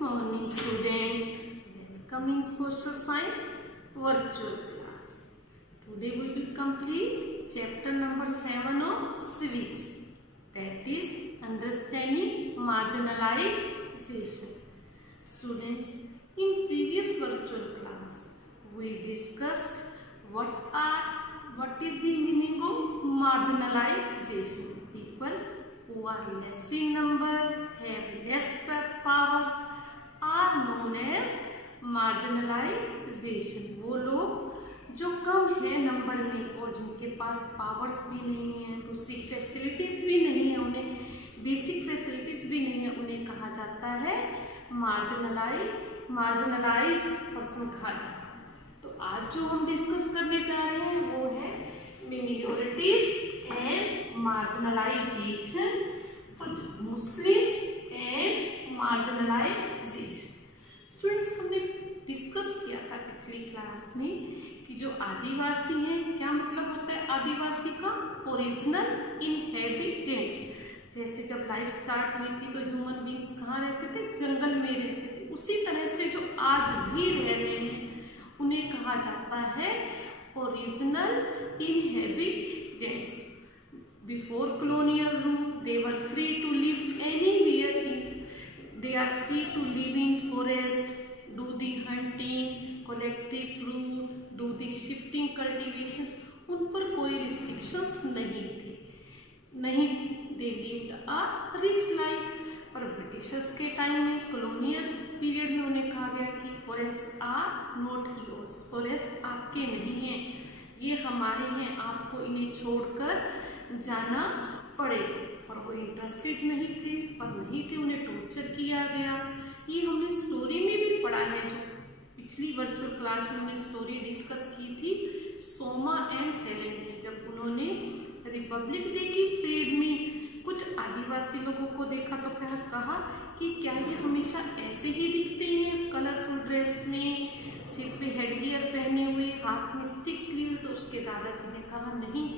morning students, welcome in social science virtual class. Today we will complete chapter number 7 of civics, that is understanding marginalization. Students, in previous virtual class we discussed what is the meaning of marginalization. People who are less in number, have less powers are known as marginalization. वो लोग जो कम है number में और जिनके पास powers भी नहीं है, दूसरी फैसिलिटीज भी नहीं है, उन्हें बेसिक फैसिलिटीज भी नहीं है, उन्हें कहा जाता है मार्जिनलाइज्ड पर्सन कहा जाता है। तो आज जो हम डिस्कस करने जा रहे हैं वो है minorities and marginalisation, Muslims and marginalisation. Students, हमने डिस्कस किया था पिछली क्लास में कि जो आदिवासी हैं, क्या मतलब होता है आदिवासी का? Original inhabitants. जैसे जब लाइफ स्टार्ट हुई थी तो ह्यूमन बींग्स कहाँ रहते थे? जंगल में रहते थे। उसी तरह से जो आज भी रह रहे हैं उन्हें कहा जाता है original inhabitants. Before colonial rule, they were free to live anywhere. They are free to live in forest, do the hunting, collect the fruit, do the shifting cultivation. उन पर कोई restrictions नहीं थी। They lived a rich life. पर Britishers के time में, colonial period में उन्हें कहा गया कि forest are not yours, forest आपके नहीं हैं, ये हमारे हैं, आपको इन्हें छोड़कर जाना पड़ेगा। और वो इंटरेस्टेड नहीं थे, पर नहीं थे, उन्हें टॉर्चर किया गया। ये हमने स्टोरी में भी पढ़ा है, जो पिछली वर्चुअल क्लास में हमने स्टोरी डिस्कस की थी सोमा एंड हेलेन की, जब उन्होंने रिपब्लिक डे की परेड में कुछ आदिवासी लोगों को देखा तो कहा कि क्या ये हमेशा ऐसे ही दिखते हैं कलरफुल ड्रेस में, सिर पे हेडगियर पहने हुए, हाथ में स्टिक्स लिए? तो उसके दादाजी ने कहा नहीं,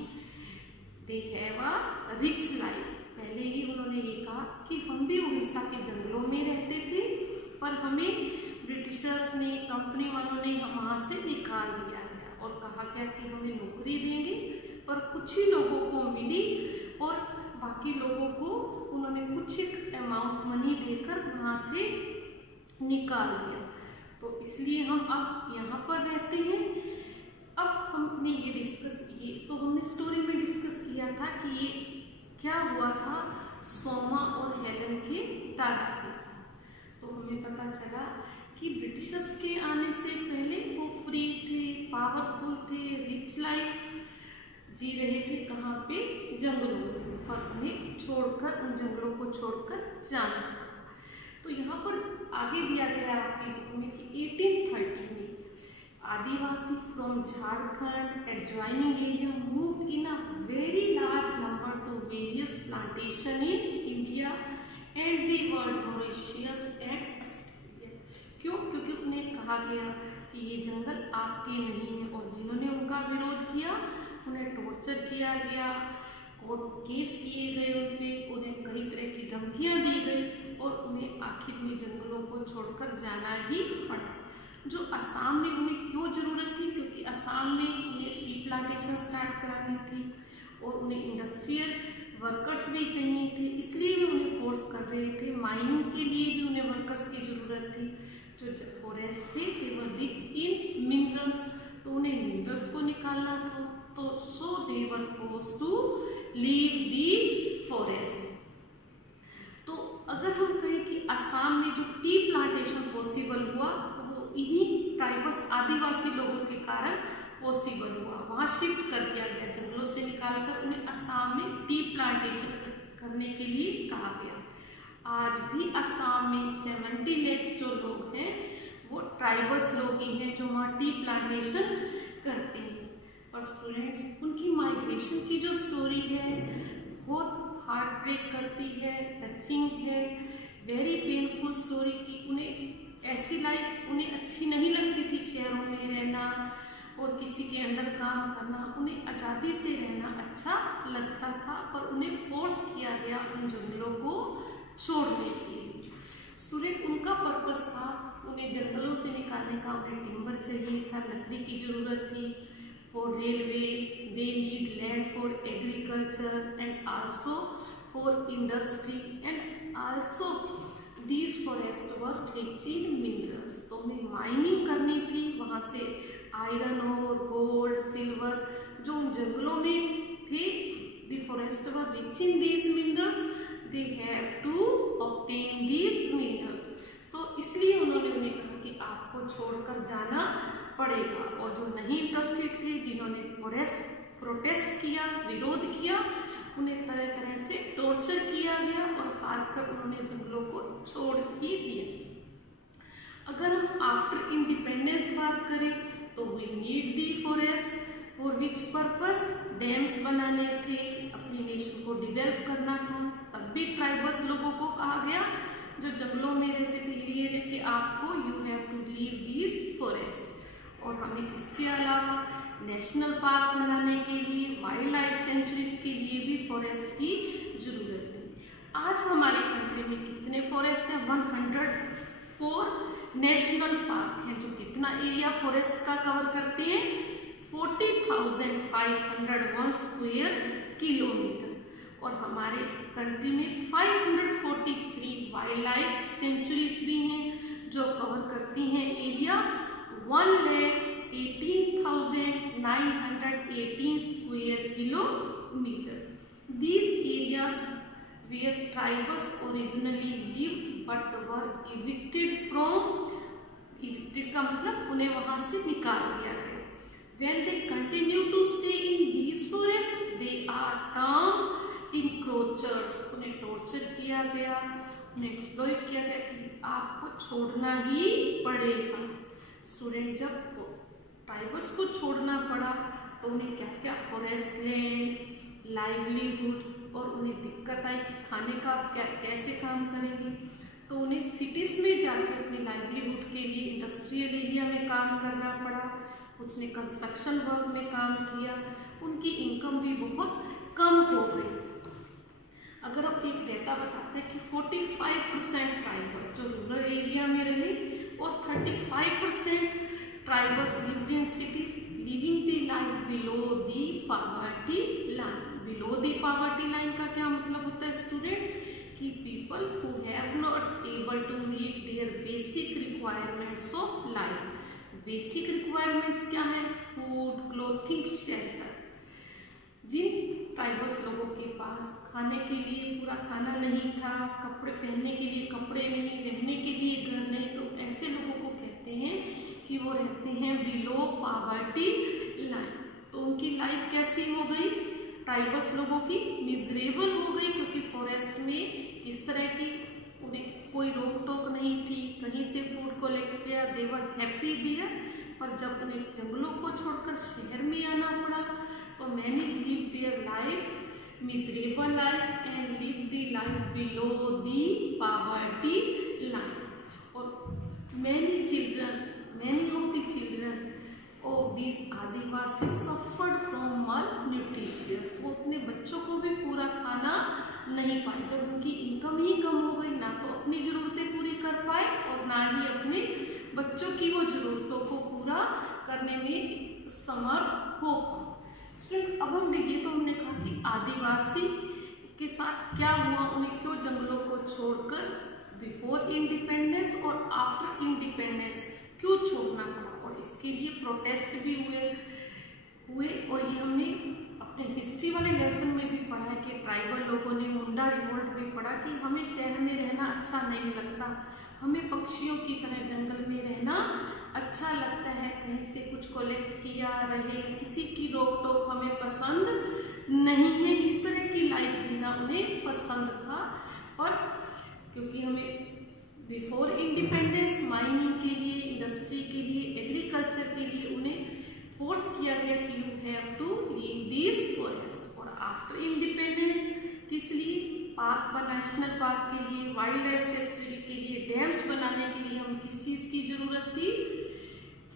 they have a rich life. पहले ही उन्होंने ये कहा कि हम भी उड़ीसा के जंगलों में रहते थे, पर हमें ब्रिटिशर्स ने, कंपनी वालों ने वहाँ से निकाल दिया गया और कहा गया कि हमें नौकरी देंगे, पर कुछ ही लोगों को मिली और बाकी लोगों को उन्होंने कुछ एक अमाउंट मनी देकर वहाँ से निकाल दिया। तो इसलिए हम अब यहाँ पर रहते हैं। अब हमने ये तो हमने स्टोरी में डिस्कस किया था कि ये क्या हुआ था सोमा और हेलन के दादा के साथ। तो हमें पता चला कि ब्रिटिशर्स के आने से पहले वो फ्री थे, पावरफुल थे, रिच लाइफ जी रहे थे। कहाँ पे? जंगलों में। पर उन्हें छोड़कर, उन जंगलों को छोड़कर जाना पड़ा। तो यहाँ पर आगे दिया गया आपकी बुक में कि 1830 में आदिवासी from Jharkhand adjoining area move in a very large number to various plantation in India and the world Mauritius and Australia. क्यों? क्योंकि उन्हें कहा गया कि ये जंगल आपके नहीं हैं, और जिन्होंने उनका विरोध किया उन्हें टॉर्चर किया गया, कोर्ट केस किए गए उन पे, उन्हें कई तरह की धमकियां दी गई और उन्हें आखिर में जंगलों को छोड़कर जाना ही पड़ा। जो असम में उन्हें क्यों जरूरत थी? क्योंकि असम में उन्हें टी प्लांटेशन स्टार्ट करानी थी और उन्हें इंडस्ट्रियल वर्कर्स भी चाहिए थे, इसलिए भी उन्हें फोर्स कर रहे थे। माइनिंग के लिए भी उन्हें वर्कर्स की जरूरत थी। जो फॉरेस्ट थे दे वर रिच इन मिनरल्स, तो उन्हें मिनरल्स को निकालना था, तो so they were forced to leave the forest. तो अगर हम कहें कि असम में जो टी प्लांटेशन पॉसिबल हुआ वो इन्हीं ट्राइबल्स आदिवासी लोगों के कारण पॉसिबल हुआ। वहाँ शिफ्ट कर दिया गया, जंगलों से निकालकर उन्हें असम में टी प्लांटेशन करने के लिए कहा गया। आज भी असम में 70 लाख जो लोग हैं वो ट्राइबल्स लोग ही हैं जो वहाँ टी प्लांटेशन करते हैं। और स्टूडेंट्स, उनकी माइग्रेशन की जो स्टोरी है बहुत हार्ट ब्रेक करती है, टचिंग है, वेरी पेनफुल स्टोरी की। उन्हें ऐसी लाइफ उन्हें अच्छी नहीं लगती थी, शहरों में रहना और किसी के अंडर काम करना। उन्हें आज़ादी से रहना अच्छा लगता था, पर उन्हें फोर्स किया गया उन जंगलों को छोड़ने के लिए। स्टूडेंट उनका पर्पस था, उन्हें जंगलों से निकालने का, उन्हें टिम्बर चाहिए था, लकड़ी की जरूरत थी for railways, they need land for agriculture and also for industry and also these forest were rich in minerals. तो उन्हें माइनिंग करनी थी, वहाँ से आयरन और गोल्ड सिल्वर जो उन जंगलों में थे, the forest were rich in these minerals, they have to obtain these minerals. तो इसलिए उन्होंने उन्हें कहा कि आपको छोड़कर जाना पड़ेगा। और जो नहीं इंटरेस्टेड थे, जिन्होंने प्रोटेस्ट किया, विरोध किया, उन्हें तरह तरह से टॉर्चर किया गया और हार कर उन्होंने जंगलों को छोड़ ही दिया। अगर हम आफ्टर इंडिपेंडेंस बात करें तो we need the forest for which purpose, dams बनाने थे, अपनी नेशन को डेवलप करना था। तब भी ट्राइबल्स लोगों को कहा गया जो जंगलों में रहते थे ये कि आपको you have to leave these forest. और हमें इसके अलावा नेशनल पार्क बनाने के लिए, वाइल्ड लाइफ सेंचुरीज के लिए भी फॉरेस्ट की जरूरत थी। आज हमारे कंट्री में कितने फॉरेस्ट हैं? 104 नेशनल पार्क हैं जो कितना एरिया फॉरेस्ट का कवर करते हैं? 40,501 स्क्वायर किलोमीटर। और हमारे कंट्री में 543 वाइल्ड लाइफ सेंचुरीज भी हैं जो कवर करती हैं area 1,18,918 square kilometer. These areas where tribes originally lived but were evicted from, evicted का मतलब उन्हें वहां से निकाल दिया गया। When they continue to stay in these forests, they are termed encroachers. उन्हें टॉर्चर किया गया, उन्हें एक्सप्लॉइट किया गया कि आपको छोड़ना ही पड़ेगा। स्टूडेंट जब ट्राइबल्स को छोड़ना पड़ा तो उन्हें क्या क्या फॉरेस्ट लैंड, लाइवलीहुड, और उन्हें दिक्कत आई कि खाने का क्या कैसे काम करेंगे। तो उन्हें सिटीज में जाकर अपनी लाइवलीहुड के लिए इंडस्ट्रियल एरिया में काम करना पड़ा, कुछ ने कंस्ट्रक्शन वर्क में काम किया, उनकी इनकम भी बहुत कम हो गई। अगर आप एक डेटा बताते हैं कि 45% ट्राइबल जो रूरल एरिया में रहे और 35% tribals lived in cities living the life below the poverty line. Below the poverty line का क्या मतलब होता है स्टूडेंट? कि people who have not able to meet their basic requirements of life. Basic requirements क्या है? Food, clothing, shelter. जिन tribals लोगों के पास खाने के लिए पूरा खाना नहीं था, कपड़े पहनने के लिए कपड़े नहीं, रहने के लिए घर नहीं, तो ऐसे लोगों को कहते हैं कि वो रहते हैं बिलो पॉवर्टी लाइन। तो उनकी लाइफ कैसी हो गई? ट्राइबल्स लोगों की मिजरेबल हो गई, क्योंकि फॉरेस्ट में इस तरह की उन्हें कोई रोक टोक नहीं थी, कहीं से फूड कलेक्ट किया, दे वर हैप्पी देयर। पर जब उन्हें जंगलों को छोड़कर शहर में आना पड़ा तो many live their life miserable life and live the life below the poverty line. और many of the children of these Adivasi suffered from malnutrition। वो अपने बच्चों को भी पूरा खाना नहीं पाए। जब उनकी इनकम ही कम हो गई, ना तो अपनी जरूरतें पूरी कर पाए और ना ही अपने बच्चों की वो जरूरतों को पूरा करने में समर्थ हो पाए। अब हम देखिए, तो हमने कहा कि आदिवासी के साथ क्या हुआ, उन्हें क्यों जंगलों को छोड़कर बिफोर इंडिपेंडेंस और आफ्टर इंडिपेंडेंस क्यों छोड़ना पड़ा, और इसके लिए प्रोटेस्ट भी हुए। और ये हमने अपने हिस्ट्री वाले लेसन में भी पढ़ा है कि ट्राइबल लोगों ने मुंडा रिवोल्ट भी पढ़ा कि हमें शहर में रहना अच्छा नहीं लगता, हमें पक्षियों की तरह जंगल में रहना अच्छा लगता है, कहीं से कुछ कलेक्ट किया रहे, किसी की रोक टोक हमें पसंद नहीं है। इस तरह की लाइफ जीना उन्हें पसंद था। पर क्योंकि हमें बिफोर इंडिपेंडेंस माइनिंग के लिए, इंडस्ट्री के लिए, एग्रीकल्चर के लिए उन्हें फोर्स किया गया कि you have to leave this forest. और आफ्टर इंडिपेंडेंस किस लिए? पार्क पर, नेशनल पार्क के लिए, वाइल्ड लाइफ सेंचुरी के लिए, डैम्स बनाने के लिए हम किस चीज़ की जरूरत थी?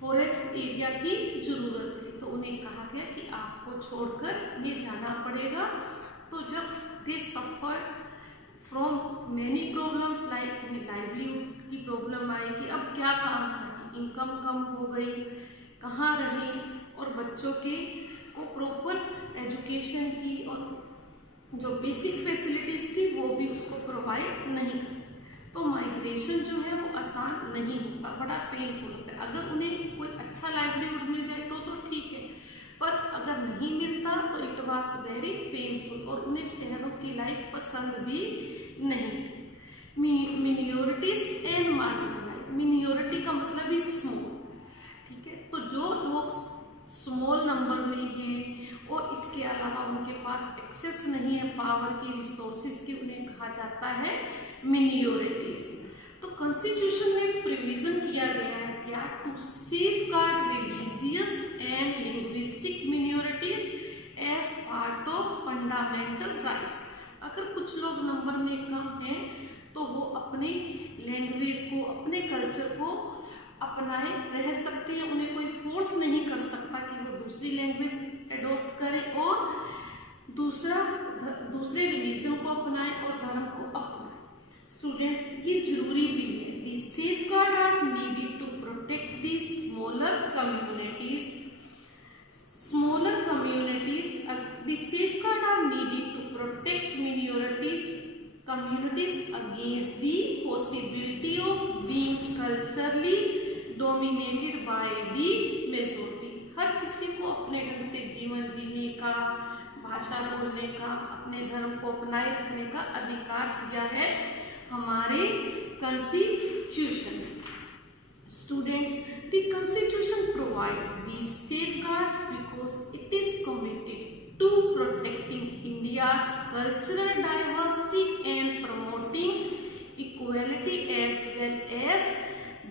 फॉरेस्ट एरिया की जरूरत थी। तो उन्हें कहा गया कि आपको छोड़कर ये जाना पड़ेगा। तो जब they suffer from many problems like livelihood की प्रॉब्लम आई कि अब क्या काम करें, इनकम कम हो गई, कहाँ रहें, और बच्चों के को प्रॉपर एजुकेशन की और जो बेसिक फैसिलिटीज़ थी वो भी उसको प्रोवाइड नहीं कर। तो माइग्रेशन जो है वो आसान नहीं होता, बड़ा पेनफुल होता है। अगर उन्हें कोई अच्छा लाइवलीहुड मिल जाए तो ठीक है, पर अगर नहीं मिलता तो इट वॉज वेरी पेनफुल, और उन्हें शहरों की लाइफ पसंद भी नहीं थी। मिनोरिटीज एंड मार्जिनलाइज, मिनोरिटी का मतलब ही स्मॉल, ठीक है। तो जो लोग स्मॉल नंबर में हैं और इसके अलावा उनके पास एक्सेस नहीं है पावर की, रिसोर्सेज की, उन्हें कहा जाता है मिनोरिटीज। तो कॉन्स्टिट्यूशन में प्रोविजन किया गया है क्या, to safeguard religious and linguistic minorities as part of fundamental rights. अगर कुछ लोग नंबर में कम हैं तो वो अपनी लैंग्वेज को, अपने कल्चर को अपनाए रह सकते हैं, उन्हें कोई फोर्स नहीं कर सकता कि वो दूसरी लैंग्वेज एडॉप्ट करें और दूसरे रिलीजन को अपनाएं और धर्म को अपनाएं। स्टूडेंट्स, ये जरूरी भी है। The safeguard are needed to protect the smaller communities, the safeguard are needed to protect minorities communities against the possibility of being culturally dominated by the majority। हर किसी को अपने ढंग से जीवन जीने का, भाषा बोलने का, अपने धर्म को अपनाए रखने का अधिकार दिया है हमारे कॉन्स्टिट्यूशन में। Students, the constitution provide these safeguards because it is committed to protecting India's cultural diversity and promoting equality as well as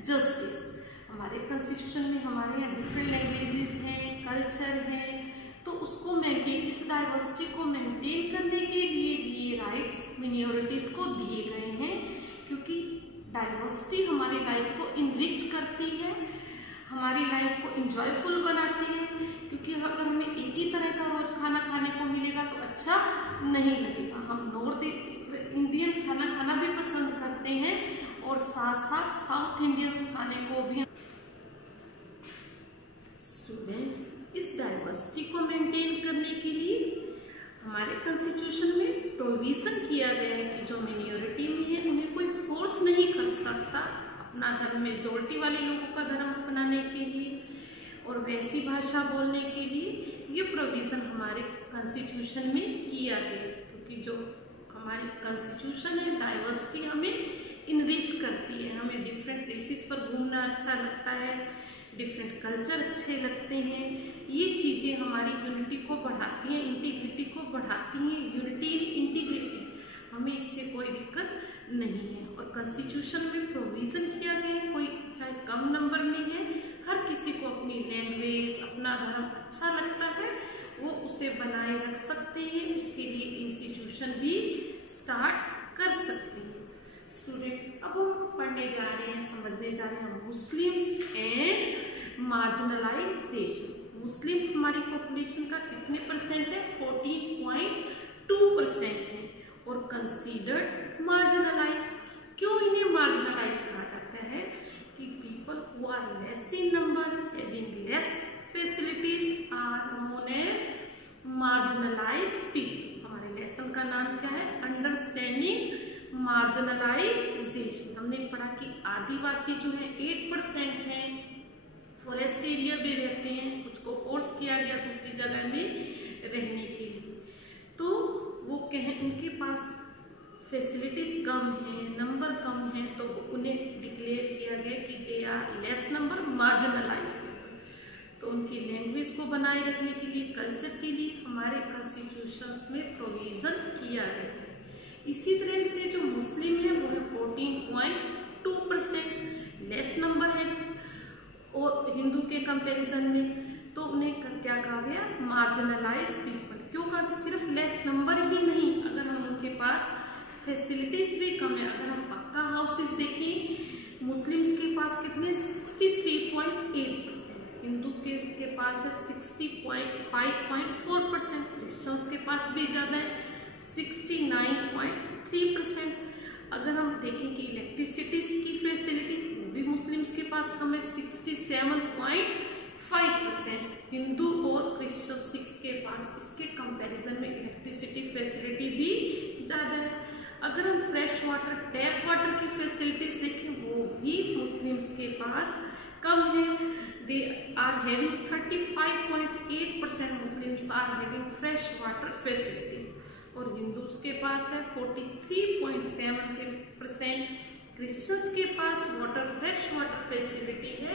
justice। हमारे कॉन्स्टिट्यूशन में हमारे यहाँ डिफरेंट लैंग्वेजेस हैं, कल्चर हैं, तो उसको मेंटेन, इस डाइवर्सिटी को मेंटेन करने के लिए भी ये राइट्स मिनोरिटीज को दिए गए हैं, क्योंकि डाइवर्सिटी हमारी लाइफ को इनरिच करती है, हमारी लाइफ को इंजॉयफुल बनाती है। क्योंकि अगर हमें एक ही तरह का रोज खाना खाने को मिलेगा तो अच्छा नहीं लगेगा। हम नॉर्थ इंडियन खाना खाना भी पसंद करते हैं और साथ साथ साउथ इंडियन खाने को भी। स्टूडेंट्स, इस डाइवर्सिटी को मेंटेन करने के लिए हमारे कॉन्स्टिट्यूशन में प्रोविजन किया गया है कि जो मिनोरिटी में है उन्हें कोई फोर्स नहीं कर सकता अपना धर्म, मेजॉरिटी वाले लोगों का धर्म अपनाने के लिए और वैसी भाषा बोलने के लिए। ये प्रोविज़न हमारे कॉन्स्टिट्यूशन में किया गया है, क्योंकि जो हमारी कॉन्स्टिट्यूशन है डाइवर्सिटी हमें इनरिच करती है। हमें डिफरेंट प्लेसेस पर घूमना अच्छा लगता है, डिफरेंट कल्चर अच्छे लगते हैं। ये चीज़ें हमारी यूनिटी को बढ़ाती हैं, इंटीग्रिटी को बढ़ाती हैं। यूनिटी इंटीग्रिटी, हमें इससे कोई दिक्कत नहीं है। और कॉन्स्टिट्यूशन में प्रोविज़न किया गया है, कोई चाहे कम नंबर में है, हर किसी को अपनी लैंग्वेज, अपना धर्म अच्छा लगता है, वो उसे बनाए रख सकते हैं, उसके लिए इंस्टीट्यूशन भी स्टार्ट कर सकते हैं। स्टूडेंट्स, अब हम पढ़ने जा रहे हैं, समझने जा रहे हैं मुस्लिम्स एंड मार्जिनलाइजेशन। मुस्लिम हमारी पॉपुलेशन का कितने परसेंट है? 14.2% है। और कंसीडर्ड मार्जिनलाइज, क्यों इन्हें मार्जिनलाइज कहा जाता है? कि people who are less in number, having less facilities are known as marginalised people. हमारे लेसन का नाम क्या है? Understanding marginalisation. हमने पढ़ा कि आदिवासी जो है 8% है, फॉरेस्ट एरिया में रहते हैं, कुछ को फोर्स किया गया दूसरी जगह में रहने के लिए, तो वो उनके पास फैसिलिटीज कम है, नंबर कम है, तो उन्हें डिक्लेयर किया गया कि they are less number marginalised people. तो उनकी लैंग्वेज को बनाए रखने के लिए, कल्चर के लिए हमारे कॉन्स्टिट्यूशंस में प्रोविजन किया गया है। इसी तरह से जो मुस्लिम है वो है 14.2% लेस नंबर है और हिंदू के कंपैरिजन में, तो उन्हें क्या कहा गया? Marginalised people. क्यों कहा? सिर्फ लेस नंबर ही नहीं, अगर हम उनके पास फैसिलिटीज भी कम है। अगर हम पक्का हाउसेस देखें, मुस्लिम्स के पास कितने? 63.8%, हिंदू के पास है 60.5.4%, क्रिश्चियंस के पास भी ज़्यादा है 69.3%। 3%। अगर हम देखें कि इलेक्ट्रिसिटी की फैसिलिटी, वो भी मुस्लिम्स के पास कम है, 67.5%। हिंदू और क्रिश्चियन सिक्स के पास इसके कंपैरिजन में इलेक्ट्रिसिटी फैसिलिटी भी ज़्यादा है। अगर हम फ्रेश वाटर, टैप वाटर की फैसिलिटीज देखें, वो भी मुस्लिम्स के पास कम है। They are having 35.8% Muslims are having fresh water facilities, और हिंदूज के पास है 43.7%। क्रिश्चियंस के पास फ्रेश वाटर फैसिलिटी है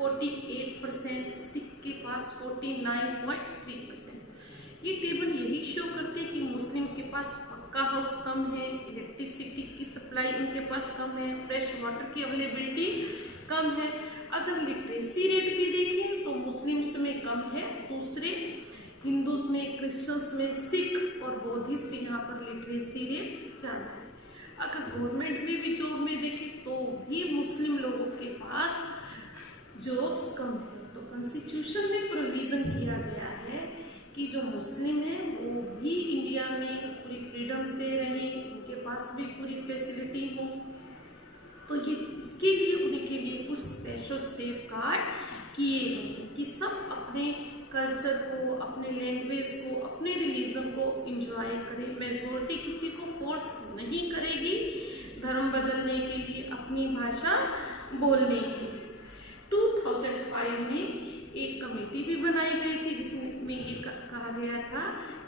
48%, सिख के पास 49.3%। ये टेबल यही शो करते हैं कि मुस्लिम के पास पक्का हाउस कम है, इलेक्ट्रिसिटी की सप्लाई उनके पास कम है, फ्रेश वाटर की अवेलेबिलिटी कम है। अगर लिटरेसी रेट भी देखें तो मुस्लिम्स में कम है, दूसरे हिंदूज में, क्रिश्चियंस में, सिख और बौद्धिस्ट यहाँ पर लिटरेसी रेट ज़्यादा है। अगर गवर्नमेंट भी जॉब में देखें तो भी मुस्लिम लोगों के पास जॉब्स कम है। तो कॉन्स्टिट्यूशन में प्रोविजन किया गया है कि जो मुस्लिम है वो भी इंडिया में पूरी फ्रीडम से रहें, उनके पास भी पूरी फैसिलिटी हो। तो ये इसके लिए उनके लिए कुछ स्पेशल सेफ गार्ड किए गए कि सब अपने कल्चर को, अपने लैंग्वेज को, अपने रिलीजन को इंजॉय करें। मेजॉरिटी किसी को फोर्स नहीं करेगी धर्म बदलने के लिए, अपनी भाषा बोलने के लिए। 2005 में एक कमेटी भी बनाई गई थी जिसमें ये कहा गया था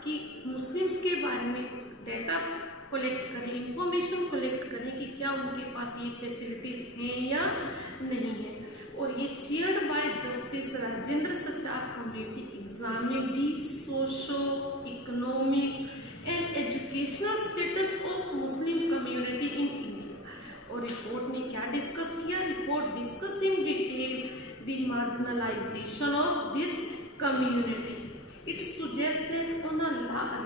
कि मुस्लिम्स के बारे में डेटा कलेक्ट करें, इंफॉर्मेशन कलेक्ट करें कि क्या उनके पास ये फैसिलिटीज हैं या नहीं है। और ये chaired by justice Rajendra सचार committee examine the socio economic and educational status of Muslim community in India. और रिपोर्ट ने क्या डिस्कस किया? Report discuss in detail the marginalisation of this community. It suggests that on a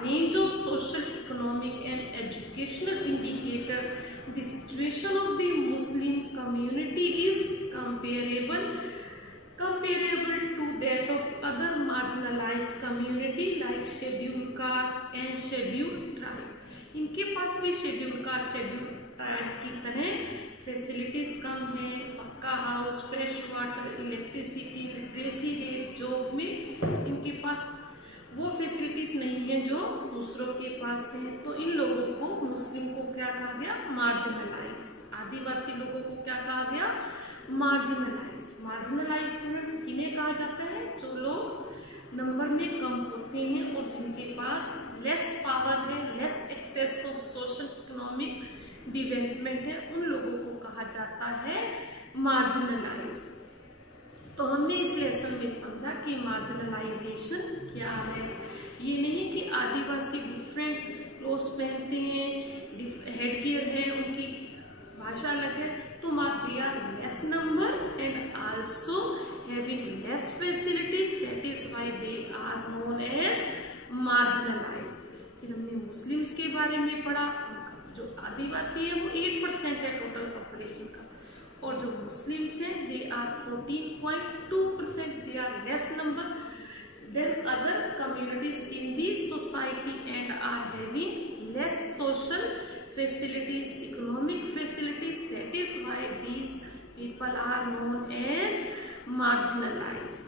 range of social, economic and educational indicators, the situation of the Muslim community is comparable to that of other marginalized community like scheduled caste and scheduled tribe. इनके पास भी scheduled caste, scheduled tribe की तरह facilities कम है, पक्का house, fresh water, electricity, literacy rate, job में इनके पास वो facilities नहीं है जो दूसरों के पास है। तो इन लोगों को, मुस्लिम को क्या कहा गया? मार्जिनलाइज। आदिवासी लोगों को क्या कहा गया? मार्जिनलाइज। मार्जिनलाइज स्टूडेंट्स किन्हें कहा जाता है? जो लोग नंबर में कम होते हैं और जिनके पास लेस पावर है, less access of social economic development है, उन लोगों को कहा जाता है मार्जिनलाइज। तो हमने इस लेसन में समझा कि मार्जिनलाइजेशन क्या है। ये नहीं कि आदिवासी डिफरेंट क्लोथ्स पहनते हैं, हेडगियर है, उनकी भाषा अलग है, तो they are less number and also having less facilities, that is why they are known as marginalised. फिर हमने मुस्लिम्स के बारे में पढ़ा। जो आदिवासी है वो 8% है टोटल पॉपुलेशन का, और जो मुस्लिम्स हैं they are 14.2%, they are less number than other communities in the society and are having less social facilities, economic facilities, that is why these people are known as marginalised.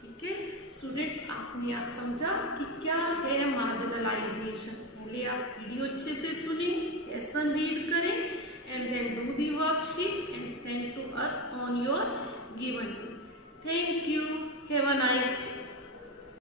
ठीक है students, आपने यहाँ समझा कि क्या है marginalisation. पहले आप वीडियो अच्छे से सुनिए, लेसन रीड करें and then do the worksheet and send to us on your given day. Thank you. Have a nice day.